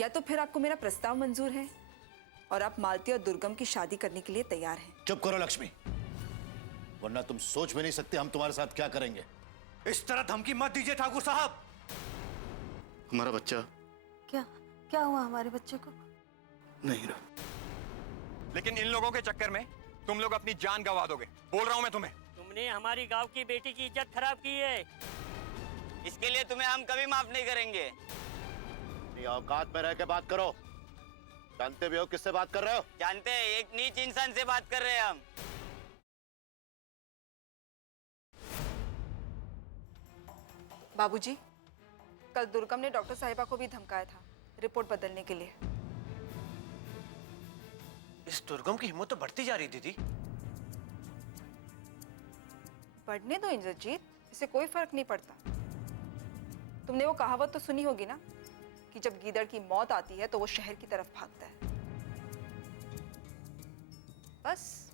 या तो फिर आपको मेरा प्रस्ताव मंजूर है और आप मालती और दुर्गम की शादी करने के लिए तैयार हैं। चुप करो लक्ष्मी, वरना तुम सोच भी नहीं सकते हम तुम्हारे साथ क्या करेंगे। इस तरह धमकी मत दीजिए ठाकुर साहब। हमारा बच्चा क्या हुआ हमारे बच्चे को? नहीं रहा। लेकिन इन लोगों के चक्कर में तुम लोग अपनी जान गंवा दोगे, बोल रहा हूं मैं तुम्हें। तुमने हमारी गांव की बेटी की इज्जत खराब की है, इसके लिए तुम्हें हम कभी माफ नहीं करेंगे। अपनी औकात में रह के बात करो। जानते भी हो किससे बात कर रहे हो? जानते हैं, एक नीच इंसान से बात कर रहे हैं हम। बाबूजी, कल दुर्गम ने डॉक्टर साहिबा को भी धमकाया था रिपोर्ट बदलने के लिए। इस दुर्गम की हिम्मत तो बढ़ती जा रही दीदी। बढ़ने दो इंद्रजीत, इससे कोई फर्क नहीं पड़ता। तुमने वो कहावत तो सुनी होगी ना कि जब गीदड़ की मौत आती है तो वो शहर की तरफ भागता है। बस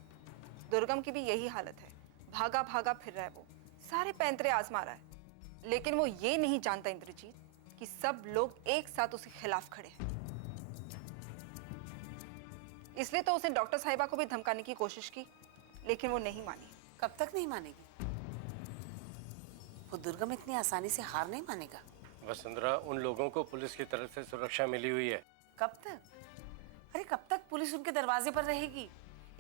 दुर्गम की भी यही हालत है, भागा भागा फिर रहा है। वो सारे पैंतरे आजमा रहा है, लेकिन वो ये नहीं जानता इंद्रजीत कि सब लोग एक साथ उसके खिलाफ खड़े हैं। इसलिए तो उसने डॉक्टर साहिबा को भी धमकाने की कोशिश की, लेकिन वो नहीं मानी। कब तक नहीं मानेगी? वो दुर्गम इतनी आसानी से हार नहीं मानेगा। वसुंधरा, उन लोगों को पुलिस की तरफ से सुरक्षा मिली हुई है। कब तक? अरे कब तक पुलिस उनके दरवाजे पर रहेगी?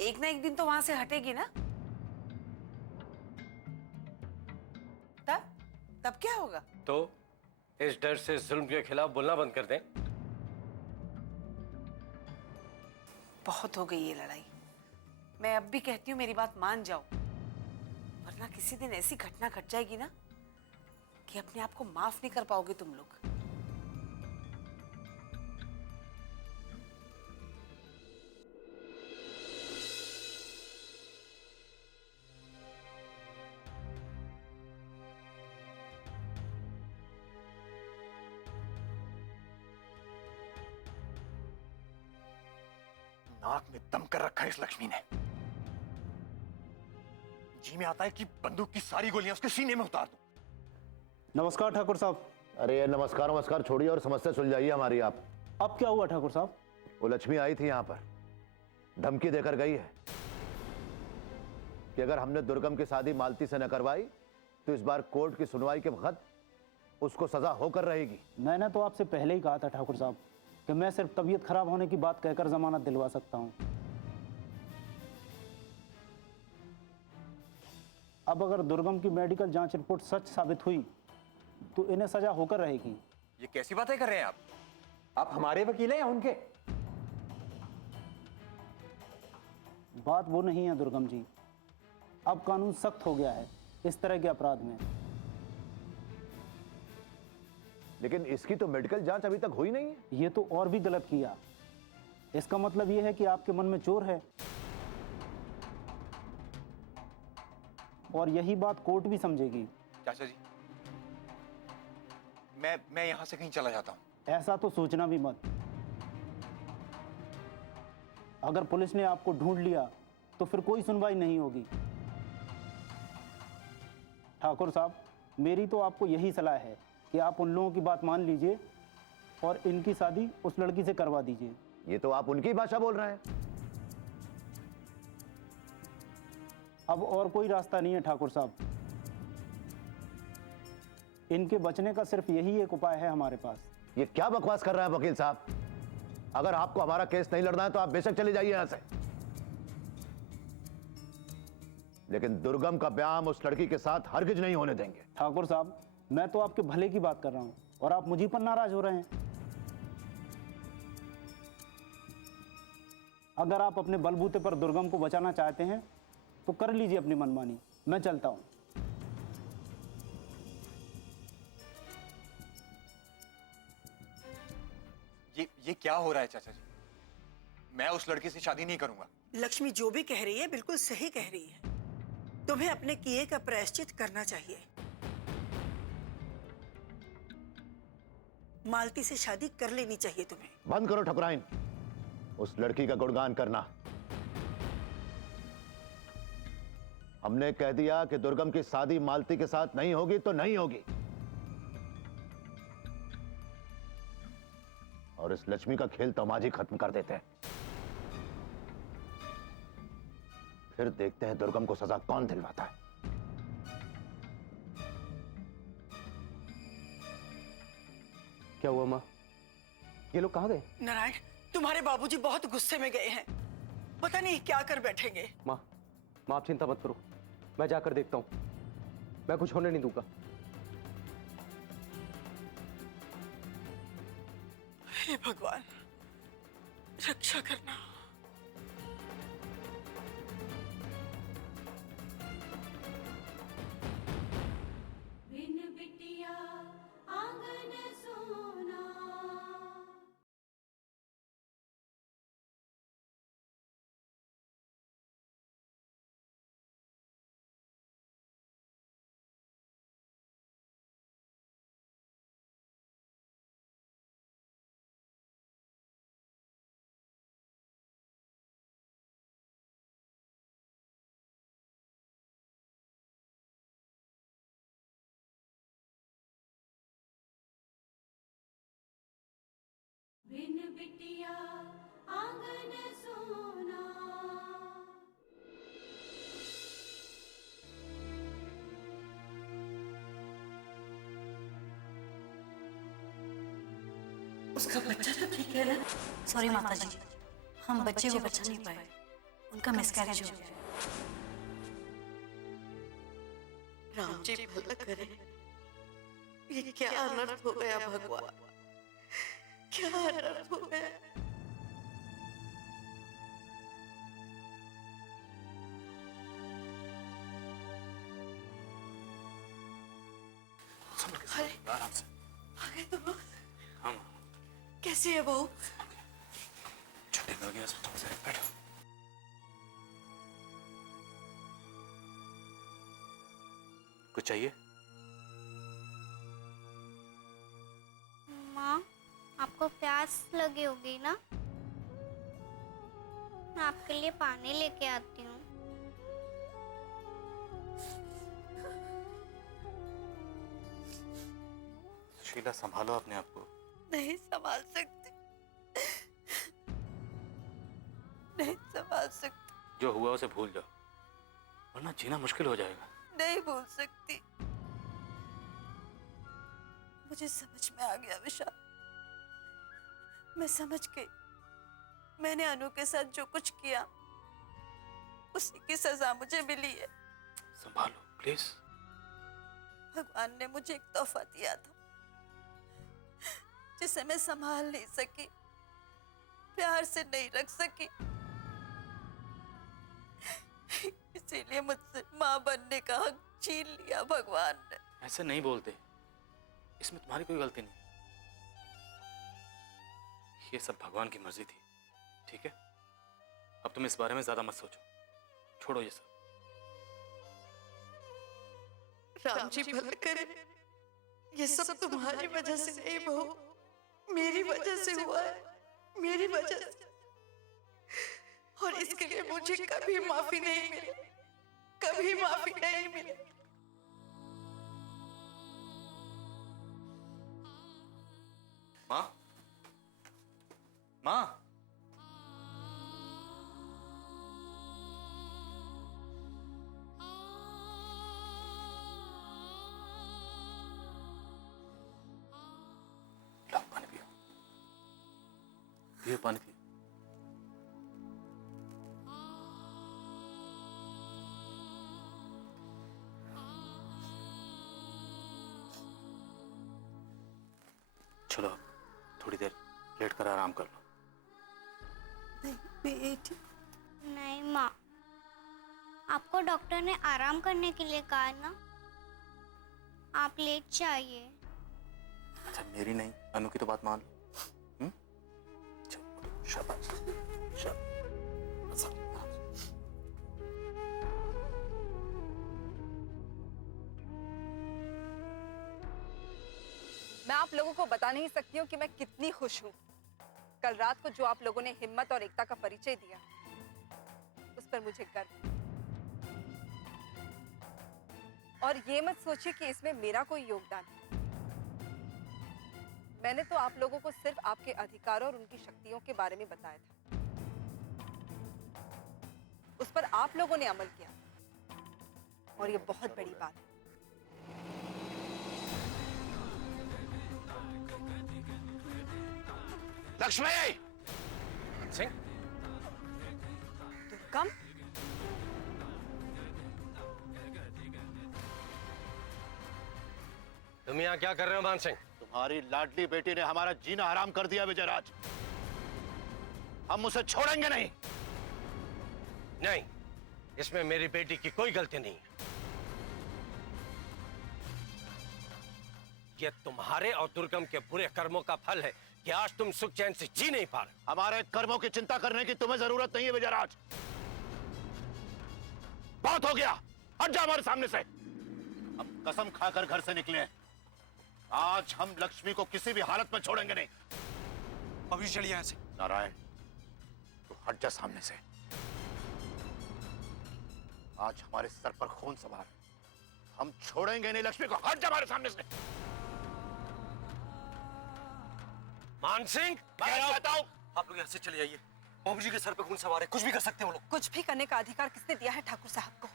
एक ना एक दिन तो वहां से हटेगी ना। तब क्या होगा? तो इस डर से जुल्म के खिलाफ बोलना बंद कर दें। बहुत हो गई ये लड़ाई। मैं अब भी कहती हूँ मेरी बात मान जाओ, वरना किसी दिन ऐसी घटना घट जाएगी ना कि अपने आप को माफ नहीं कर पाओगे तुम लोग। नाक में दम कर रखा है इस लक्ष्मी ने। जी में आता है कि बंदूक की सारी गोलियां उसके सीने में उतार दूं। नमस्कार ठाकुर साहब। अरे नमस्कार नमस्कार छोड़िए और समस्या सुलझाइए हमारी आप। अब क्या हुआ ठाकुर साहब? वो लक्ष्मी आई थी यहाँ पर, धमकी देकर गई है कि अगर हमने दुर्गम की शादी मालती से न करवाई तो इस बार कोर्ट की सुनवाई के वक्त उसको सजा होकर रहेगी। मैंने तो आपसे पहले ही कहा था ठाकुर साहब कि मैं सिर्फ तबीयत खराब होने की बात कहकर जमानत दिलवा सकता हूं। अब अगर दुर्गम की मेडिकल जांच रिपोर्ट सच साबित हुई तो इन्हें सजा होकर रहेगी। ये कैसी बातें कर रहे हैं आप हमारे वकील हैं या उनके? बात वो नहीं है दुर्गम जी, अब कानून सख्त हो गया है इस तरह के अपराध में। लेकिन इसकी तो मेडिकल जांच अभी तक हुई नहीं है। ये तो और भी गलत किया। इसका मतलब ये है कि आपके मन में चोर है, और यही बात कोर्ट भी समझेगी। चाचा जी, मैं यहां से कहीं चला जाता हूं। ऐसा तो सोचना भी मत। अगर पुलिस ने आपको ढूंढ लिया तो फिर कोई सुनवाई नहीं होगी। ठाकुर साहब, मेरी तो आपको यही सलाह है कि आप उन लोगों की बात मान लीजिए और इनकी शादी उस लड़की से करवा दीजिए। ये तो आप उनकी भाषा बोल रहे हैं। अब और कोई रास्ता नहीं है ठाकुर साहब, इनके बचने का सिर्फ यही एक उपाय है हमारे पास। ये क्या बकवास कर रहे हैं वकील साहब? अगर आपको हमारा केस नहीं लड़ना है तो आप बेशक चले जाइए यहां से, लेकिन दुर्गम का ब्याह हम उस लड़की के साथ हरगिज नहीं होने देंगे। ठाकुर साहब, मैं तो आपके भले की बात कर रहा हूं और आप मुझी पर नाराज हो रहे हैं। अगर आप अपने बलबूते पर दुर्गम को बचाना चाहते हैं तो कर लीजिए अपनी मनमानी, मैं चलता हूं। ये क्या हो रहा है चाचा जी? मैं उस लड़की से शादी नहीं करूंगा। लक्ष्मी जो भी कह रही है बिल्कुल सही कह रही है। तुम्हें अपने किए का प्रायश्चित करना चाहिए। मालती से शादी कर लेनी चाहिए तुम्हें। बंद करो ठकुराइन उस लड़की का गुणगान करना। हमने कह दिया कि दुर्गम की शादी मालती के साथ नहीं होगी तो नहीं होगी, और इस लक्ष्मी का खेल तो हम आज ही खत्म कर देते हैं। फिर देखते हैं दुर्गम को सजा कौन दिलवाता है। क्या हुआ माँ? ये लोग कहाँ गए? नारायण, तुम्हारे बाबूजी बहुत गुस्से में गए हैं। पता नहीं क्या कर बैठेंगे। माँ, माँ आप चिंता मत करो, मैं जाकर देखता हूँ। मैं कुछ होने नहीं दूंगा। हे भगवान, रक्षा करना। बिन बिटिया आंगन सोना। उसका बच्चा तो ठीक है ना? सॉरी माता जी, हम बच्चे को बचा नहीं पाए, उनका मिसकैरेज हो गया। राम जी भला करे। ये क्या अनर्थ हो गया भगवान, क्या अनर्थ हो गया। अरे आराम से। आ गए तुम लोग? हाँ कैसे है बहू? छुट्टी मिल गया तुमसे। बैठो। कुछ चाहिए? माँ, आपको प्यास लगी होगी ना? मैं आपके लिए पानी लेके आती हूँ। शीला संभालो अपने आप को। नहीं संभाल सकती, नहीं संभाल सकती। जो हुआ उसे भूल जाओ, वरना जीना मुश्किल हो जाएगा। नहीं भूल सकती। मुझे समझ में आ गया विशाल, मैं समझ गई। मैंने अनु के साथ जो कुछ किया उसी की सजा मुझे मिली है। संभालो प्लीज। भगवान ने मुझे एक तोहफा दिया था जिसे मैं संभाल नहीं सकी, प्यार से नहीं रख सकी। इसीलिए मुझसे माँ बनने का हक छीन लिया भगवान ने। ऐसे नहीं बोलते, इसमें तुम्हारी कोई गलती नहीं। ये सब भगवान की मर्जी थी, ठीक है? अब तुम इस बारे में ज्यादा मत सोचो, छोड़ो ये सब। राम जी भला करे। ये सब तुम्हारी वजह से नहीं बहू, मेरी वजह से हुआ है, मेरी वजह से। और इसके लिए मुझे कभी माफी नहीं मिली, कभी माफी नहीं मिली। माँ, माँ, लो पानी पियो, पियो पानी पियो। चलो थोड़ी देर लेट कर आराम कर लो। नहीं बेटी। नहीं माँ, आपको डॉक्टर ने आराम करने के लिए कहा ना, आप लेट जाइए। अच्छा मेरी नहीं, अनु की तो बात मान लो। चलो शाबाश, शाबाश। मैं आप लोगों को बता नहीं सकती हूँ कि मैं कितनी खुश हूँ। कल रात को जो आप लोगों ने हिम्मत और एकता का परिचय दिया, उस पर मुझे गर्व है। और ये मत सोचिए कि इसमें मेरा कोई योगदान है। मैंने तो आप लोगों को सिर्फ आपके अधिकारों और उनकी शक्तियों के बारे में बताया था। उस पर आप लोगों ने अमल किया और ये बहुत बड़ी बात है। लक्ष्मी सिंह, दुर्गम, तुम यहाँ क्या कर रहे हो मान सिंह? तुम्हारी लाडली बेटी ने हमारा जीना हराम कर दिया विजयराज। हम उसे छोड़ेंगे नहीं। नहीं, इसमें मेरी बेटी की कोई गलती नहीं है। ये तुम्हारे और दुर्गम के बुरे कर्मों का फल है कि आज तुम सुख चैन से जी नहीं पा रहे। हमारे कर्मों की चिंता करने की तुम्हें जरूरत नहीं है विजयराज। बहुत हो गया, हट जा हमारे सामने से। हम कसम खाकर घर से निकले हैं। आज हम लक्ष्मी को किसी भी हालत में छोड़ेंगे नहीं। अभी चलिए यहाँ से। नारायण, तू हट जा सामने से। आज हमारे सर पर खून सवार है। हम छोड़ेंगे नहीं लक्ष्मी को। हट जा हमारे सामने से। मान सिंह, मैं कहता हूं आप लोग यहाँ से चले जाइए। बाबूजी के सर पे खून सवार है, कुछ भी कर सकते हैं वो लोग। कुछ भी करने का अधिकार किसने दिया है ठाकुर साहब को?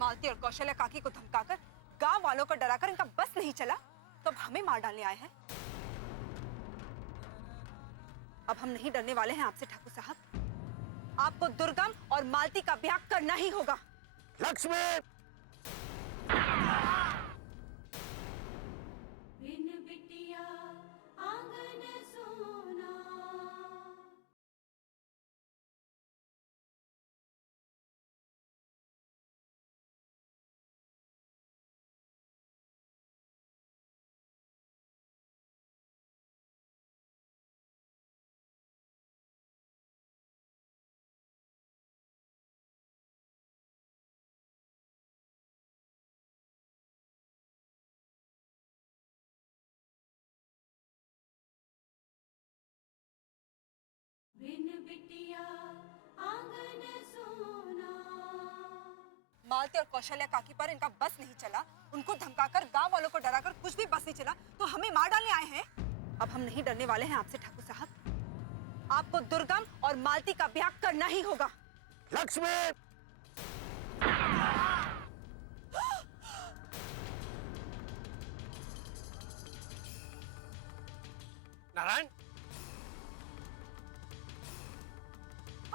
मालती और कौशल्या काकी को धमकाकर, गांव वालों को डराकर इनका बस नहीं चला तो अब हमें मार डालने आए हैं। अब हम नहीं डरने वाले हैं आपसे ठाकुर साहब। आपको दुर्गम और मालती का ब्याह करना ही होगा। लक्ष्मी, मालती और कौशल्या काकी पर इनका बस नहीं चला, उनको धमकाकर, गांव वालों को डराकर कुछ भी बस नहीं चला तो हमें मार डालने आए हैं। अब हम नहीं डरने वाले हैं आपसे ठाकुर साहब। आपको दुर्गम और मालती का ब्याह करना ही होगा। लक्ष्मी, नारायण,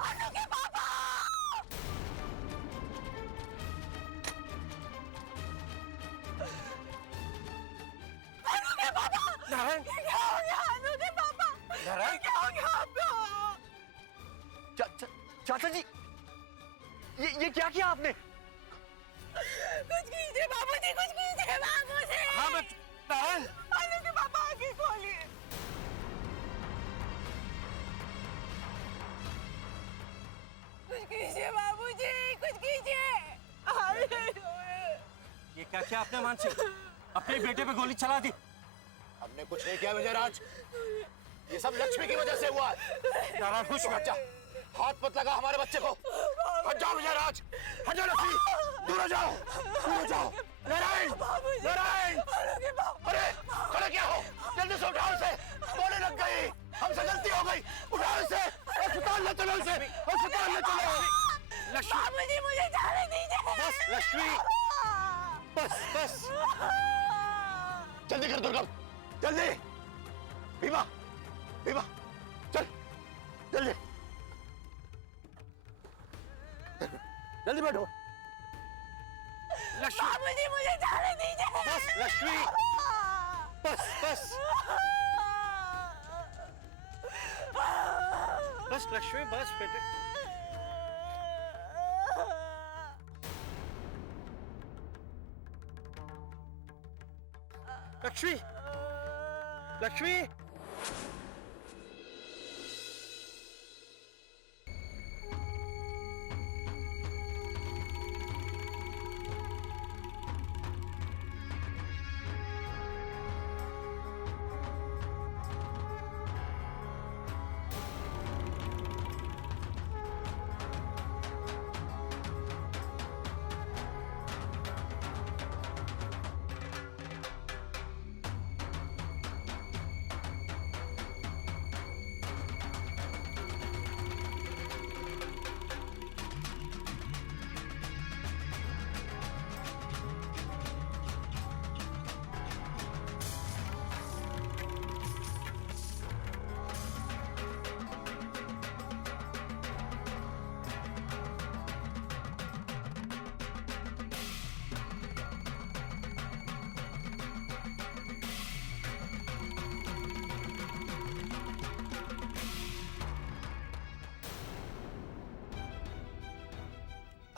अनु के पापा! अनु के पापा! नारायण, क्या हो गया अनु के पापा? नारायण, क्या हो गया आपको? चाचा जी, ये क्या किया आपने? कुछ कीजिए बाबूजी, कुछ कीजिए बाबूजी! हाँ, मैं नारायण, अनु के पापा आंखें खोलिए। कुछ कीजिए बाबूजी, कुछ कीजिए। ये क्या किया आपने मान सिंह? अपने बेटे पे गोली चला दी। हमने कुछ नहीं किया विजयराज। ये सब लक्ष्मी की वजह से हुआ है। नारायण, खुश हट जा, हाथ मत लगा हमारे बच्चे को। हट जाओ विजयराज, हट जाओ लक्ष्मी, दूर हो जाओ, दूर हो जाओ। नारायण, नारायण, अरे खड़े क्या हो? जल्दी से उठाओ इसे, गोली लग गई, हमसे गलती हो गई। उठाओ इसे, अस्पताल ले चलो इसे, अस्पताल ले चलो। लक्ष्मी, बाबूजी मुझे जाने दीजिए। बस लक्ष्मी, बस बस। जल्दी कर दुर्गम, जल्दी। भीमा, भीमा, चल, जल्दी जल्दी बैठो। लक्ष्मी, बाबूजी मुझे जाने दीजिए। बस लक्ष्मी, बस बस बस लक्ष्मी, बस बेटे। लक्ष्मी, लक्ष्मी,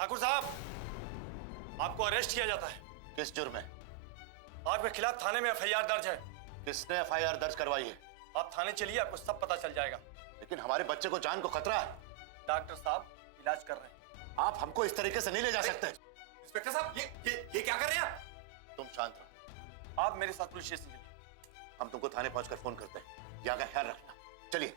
ठाकुर साहब, आपको अरेस्ट किया जाता है। किस जुर्म में? आपके खिलाफ थाने में एफआईआर दर्ज है। किसने एफआईआर दर्ज करवाई है? आप थाने चलिए, आपको सब पता चल जाएगा। लेकिन हमारे बच्चे को जान को खतरा है। डॉक्टर साहब इलाज कर रहे हैं। आप हमको इस तरीके से नहीं ले जा सकते। इंस्पेक्टर साहब, ये क्या कर रहे हैं आप? तुम शांत रहो। आप मेरे साथ पुलिस स्टेशन चलिए। हम तुमको थाने पहुंचकर फोन करते हैं। यहाँ का ख्याल रखना। चलिए।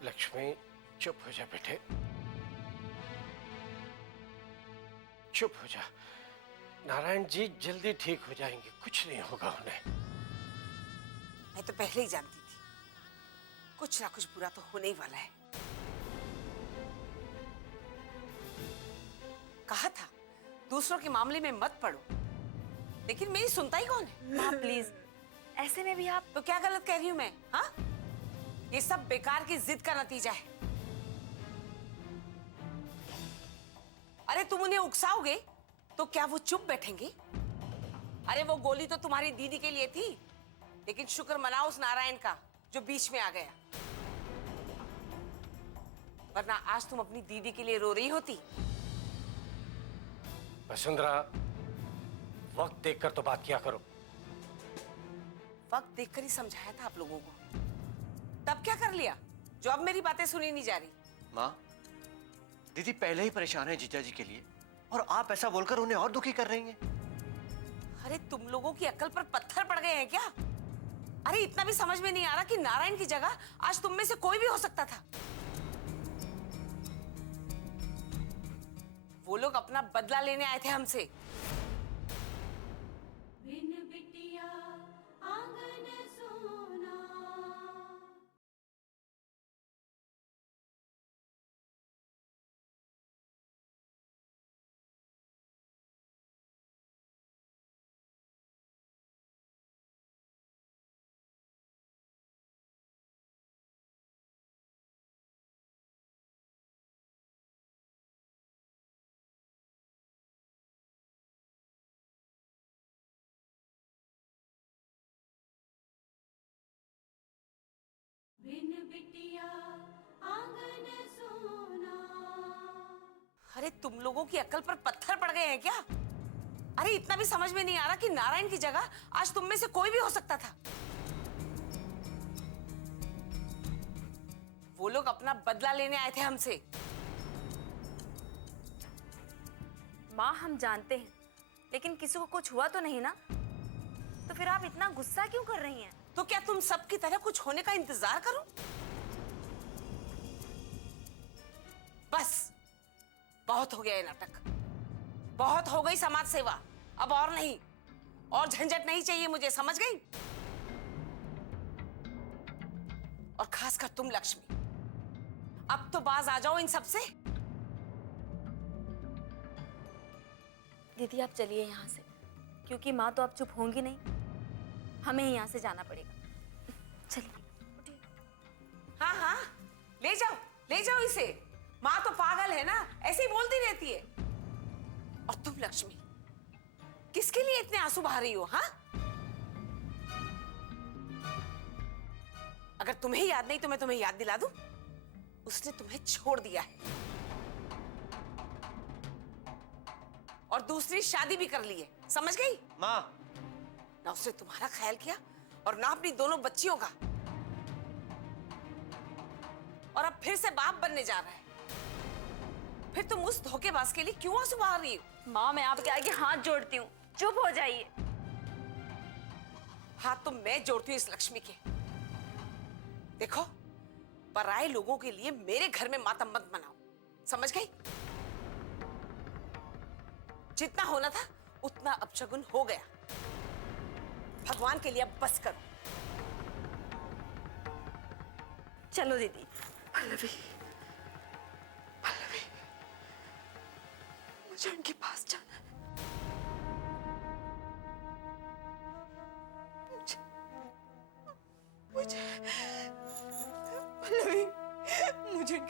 लक्ष्मी, चुप हो जा बेटे, चुप हो जा। नारायण जी जल्दी ठीक हो जाएंगे, कुछ नहीं होगा उन्हें। मैं तो पहले ही जानती थी कुछ ना कुछ बुरा तो होने ही वाला है। कहा था दूसरों के मामले में मत पड़ो, लेकिन मेरी सुनता ही कौन है? माँ प्लीज, ऐसे में भी आप तो क्या गलत कह रही हूं मैं? हाँ, ये सब बेकार की जिद का नतीजा है। अरे तुम उन्हें उकसाओगे तो क्या वो चुप बैठेंगे? अरे वो गोली तो तुम्हारी दीदी के लिए थी, लेकिन शुक्र मनाओ उस नारायण का जो बीच में आ गया, वरना आज तुम अपनी दीदी के लिए रो रही होती। वसुंधरा, वक्त देखकर तो बात किया करो। वक्त देखकर ही समझाया था आप लोगों को, तब क्या कर लिया जो अब मेरी बातें सुनी नहीं जा रही? माँ, दीदी पहले ही परेशान है जीजा जी के लिए, और आप ऐसा बोलकर उन्हें और दुखी कर रही हैं। अरे तुम लोगों की अक्ल पर पत्थर पड़ गए हैं क्या? अरे इतना भी समझ में नहीं आ रहा कि नारायण की जगह आज तुम में से कोई भी हो सकता था। वो लोग अपना बदला लेने आए थे हमसे। अरे तुम लोगों की अक्ल पर पत्थर पड़ गए हैं क्या? अरे इतना भी समझ में नहीं आ रहा कि नारायण की जगह आज तुम में से कोई भी हो सकता था। वो लोग अपना बदला लेने आए थे हमसे। माँ हम जानते हैं, लेकिन किसी को कुछ हुआ तो नहीं ना? तो फिर आप इतना गुस्सा क्यों कर रही हैं? तो क्या तुम सबकी तरह कुछ होने का इंतजार करो? बस बहुत हो गया ये नाटक, बहुत हो गई समाज सेवा, अब और नहीं, और झंझट नहीं चाहिए मुझे, समझ गई? और खासकर तुम लक्ष्मी, अब तो बाज आ जाओ इन सब से। दीदी आप चलिए यहाँ से, क्योंकि माँ तो अब चुप होंगी नहीं, हमें ही यहाँ से जाना पड़ेगा। चलिए। हाँ हाँ, ले जाओ इसे। माँ तो पागल है ना, ऐसे ही बोलती रहती है। और तुम लक्ष्मी, किसके लिए इतने आंसू बहा रही हो? हाँ, अगर तुम्हें याद नहीं तो मैं तुम्हें याद दिला दूं, उसने तुम्हें छोड़ दिया है और दूसरी शादी भी कर ली है, समझ गई? माँ, ना उसने तुम्हारा ख्याल किया और ना अपनी दोनों बच्चियों का, और अब फिर से बाप बनने जा रहा है। फिर तुम उस धोखेबाज के लिए क्यों आंसू बहा रही हो? माँ मैं आपके आगे हाथ जोड़ती हूँ, चुप हो जाइए। हाथ तो मैं जोड़ती हूँ इस लक्ष्मी के। देखो, पराये लोगों के लिए मेरे घर में मातम मत मनाओ, समझ गई? जितना होना था उतना अपशगुन हो गया। भगवान के लिए अब बस करो। चलो दीदी। पल्लवी, मुझे उनके पास जाना है।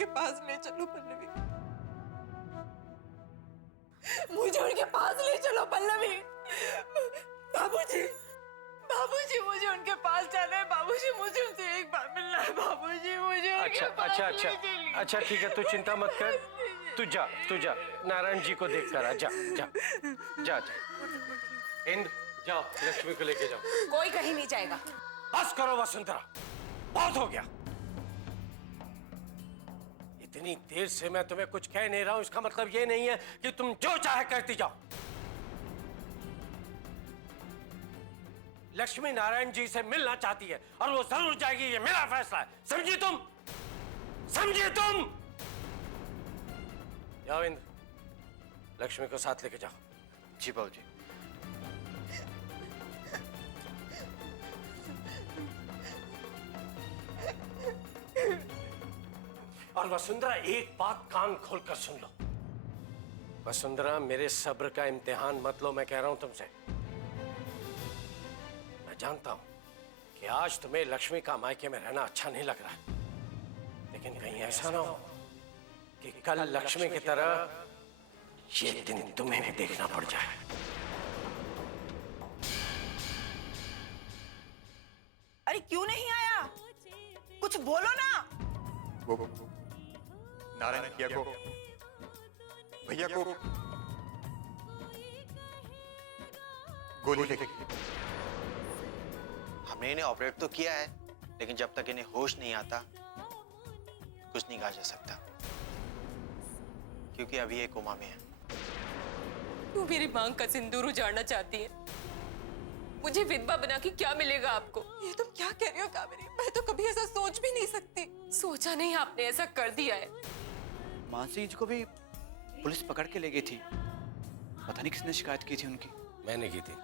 उनके पास ले चलो पल्लवी, मुझे उनके पास ले चलो पल्लवी। बाबूजी, बाबूजी मुझे उनके पास जाना है। बाबूजी मुझे उनसे एक बार मिलना है। बाबूजी मुझे उनके पास ले चलिए। अच्छा ठीक है, तू चिंता मत कर, तू जा नारायण जी को देख कर आ, जा जा जा जा। इंद्र जाओ, लक्ष्मी को लेके जाओ। कोई कहीं नहीं जाएगा। बस करो वसुंधरा, बहुत हो गया। इतनी देर से मैं तुम्हें कुछ कह नहीं रहा हूं, इसका मतलब ये नहीं है कि तुम जो चाहे करती जाओ। लक्ष्मी नारायण जी से मिलना चाहती है और वो जरूर जाएगी, ये मेरा फैसला है। समझी तुम? समझी तुम? जाओ इंद्र, लक्ष्मी को साथ लेके जाओ। जी बाबूजी। और वसुंधरा, एक बात कान खोलकर सुन लो। वसुंधरा, मेरे सब्र का इम्तिहान मत लो, मैं कह रहा हूं तुमसे। मैं जानता हूं कि आज तुम्हें लक्ष्मी का मायके में रहना अच्छा नहीं लग रहा है, लेकिन कहीं ऐसा ना हो कि कल लक्ष्मी की तरह ये दिन तुम्हें भी देखना पड़ जाए। अरे क्यों नहीं आया? कुछ बोलो ना। वो नारायण भैया को गोली लगी। हमने इन्हें ऑपरेट तो किया है, लेकिन जब तक इन्हें होश नहीं आता कुछ नहीं कहा जा सकता, क्योंकि अभी ये कोमा में है। तू मेरी मांग का सिंदूर उजाड़ना चाहती है? मुझे विधवा बना के क्या मिलेगा आपको? ये तुम क्या कह रही हो कावेरी? मैं तो कभी ऐसा सोच भी नहीं सकती। सोचा नहीं आपने ऐसा कर दिया है। मानसी जी को भी पुलिस पकड़ के ले गई थी, पता नहीं किसने शिकायत की थी उनकी। मैंने की थी।